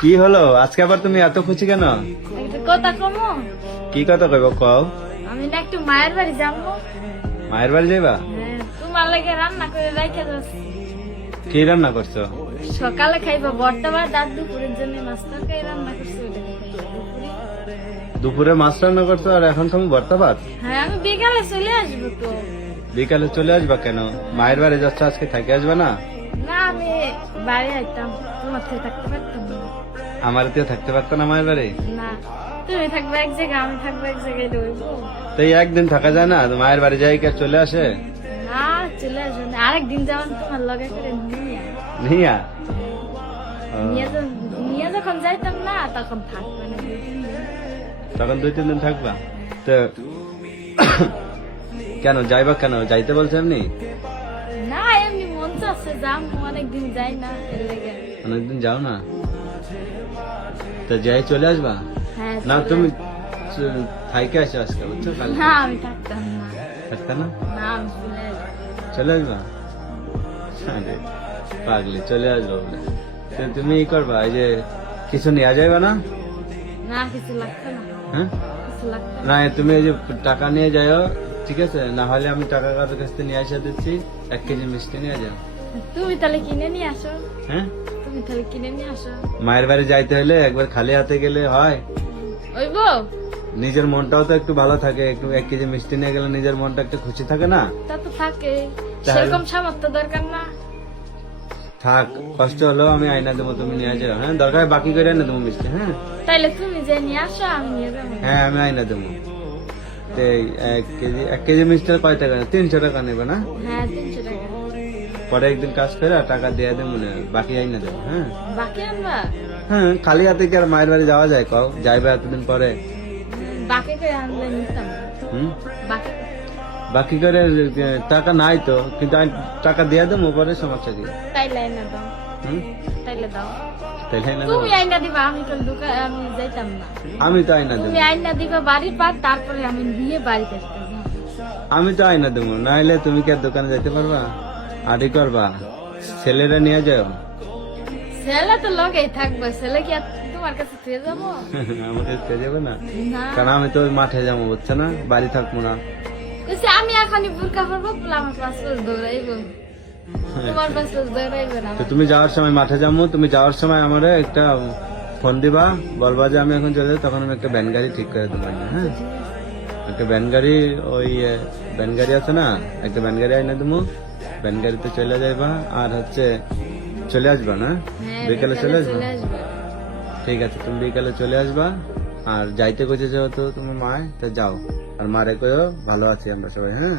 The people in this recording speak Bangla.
কি হলো? আজকে আবার তুমি এত খুশি কেন? কথা কমো। কি কথা কইব কও। আমি না একটু মায়ের বাড়ি যাব। মায়ের বাড়ি যাইবা? হ্যাঁ, তোমার লাগে রান্না করে রেখে যাচ্ছি। কি রান্না করছ? সকালে খাইবা বর্তমান দাঁত দুপুরের জন্য মাছ তরকারি রান্না করছি দুপুরে মাছ রান্না করছ আর এখন তুমি ভর্তা ভাত? হ্যাঁ আমি বিকালে চলে আসব তো। বিকালে চলে আসবা কেন? মায়ের বাড়ি যাচ্ছ আজকে থাকি আসবে না? আমি বাড়ি আইতাম তোমার থেকে থাকতে পারতাম না। আমার তো থাকতে পারতো না মায়ের বাড়ি? না তুমি থাকবে এক জায়গায় আমি থাকব এক জায়গায় রইবো। তো একদিন থাকা যায় না? মায়ের বাড়ি যাই কে চলে আসে? না চলে আসব না। আরেকদিন তোমার লগে করে নিয়ে নিয়া? নিয়ে যখন- যাইতাম না তখন থাকবে না দুই তিন দিন। তখন দুই তিন দিন থাকবা? তো কেন যাইবা কেন? যাইতে বলছে এমনি? যাম অনেকদিন যাই না অনেকদিন যাও না? তো যাই চলে আসবা? হ্যাঁ না তুমি। থাইকে আসো আজকে বুঝছ? কাল না আমি থাকতাম না। থাকতে না? না আমি চলে আসবা। পাগলি চলে আসব তো তুমি ই করবা এই যে কিছু নেওয়া যাইবা না? না কিছু লাগতো না। হ্যাঁ? না। তুমি এই যে টাকা নিয়ে যাও ঠিক আছে? না হলে আমি টাকা কারোর কাছ থেকে নিয়ে আসা দিচ্ছি এক কেজি মিষ্টি নিয়ে যাও। তুমি তাহলে কিনে নিয়ে আসো। হ্যাঁ? তুমি তাহলে কিনে নিয়ে আসো। মায়ের বাড়ি যাইতে হলে একবার খালি হাতে গেলে হয়। ওই বউ? নিজের মনটাও তো একটু ভালো থাকে একটু এক কেজি মিষ্টি নিয়ে গেলে নিজের মনটা একটু খুশি থাকে না? তা তো থাকে। সেরকম সামর্থ্য দরকার না। থাক কষ্ট হলো আমি আয়না দেবো তুমি নিয়ে যাও হ্যাঁ? দরকার হয় বাকি করে এনে দেবো মিষ্টি হ্যাঁ? তাইলে তুমি যে নিয়ে আসো আমি নিয়ে হ্যাঁ আমি আয়না দেবো। এই এক কেজি এক কেজি মিষ্টির কয় টাকা? তিনশো টাকা নেবে না? হ্যাঁ তিনশো টাকা। পরে একদিন কাজ করে টাকা দিয়ে দেবো মনে হয়, বাকি আইনা দেবো হ্যাঁ। বাকি আমরা হ্যাঁ খালি হাতে কি আর মায়ের বাড়ি যাওয়া যায়? কও যাইবে এতদিন পরে? বাকি করে আনলে নিতাম। হুম? বাকি বাকি করে টাকা নাই তো কিন্তু আমি টাকা দিয়ে দেবো পরে সমস্যা কি? তাইলে আইনা দাও। হুম? তাইলে দাও। দেবো তুমি আইনা দিবা আমি তো দোকান আমি যাইতাম না। আমি তো আইনা দেবো। তুমি আইনা দিবা বাড়ির পার তারপরে আমি নিয়ে বাড়িতে আসতাম। আমি তো আইনা দেবো নাহলে তুমি কি আর দোকানে যেতে পারবা? আড়ি করবা? ছেলেরা নিয়ে যাও। ছেলে তো লগেই থাকবে ছেলে কি তোমার কাছে ফিরে যাব? আমাকে কে যাবে না? কারণ আমি তো মাঠে যাব বুঝছ না? বাড়ি থাকব না। আমি এখনই বুরকা পরবো আমার দৌড়াইবো। তো তুমি যাওয়ার সময় মাঠে যাব তুমি যাওয়ার সময় আমার একটা ফোন দিবা বলবা যে আমি এখন চলে তখন আমি একটা ভ্যান গাড়ি ঠিক করে দেবো হ্যাঁ? একটা ভ্যান গাড়ি ওই ভ্যান গাড়ি আছে না? একটা ভ্যান গাড়ি আইনে দেবো। ভ্যান গাড়িতে চলে যাইবা আর হচ্ছে চলে আসবা না? বিকালে বিকেলে চলে আসবা। ঠিক আছে তুমি বিকালে চলে আসবা আর যাইতে কইছে যেহেতু তোমার মায় তা যাও। আর মারে কইও ভালো আছি আমরা সবাই হ্যাঁ?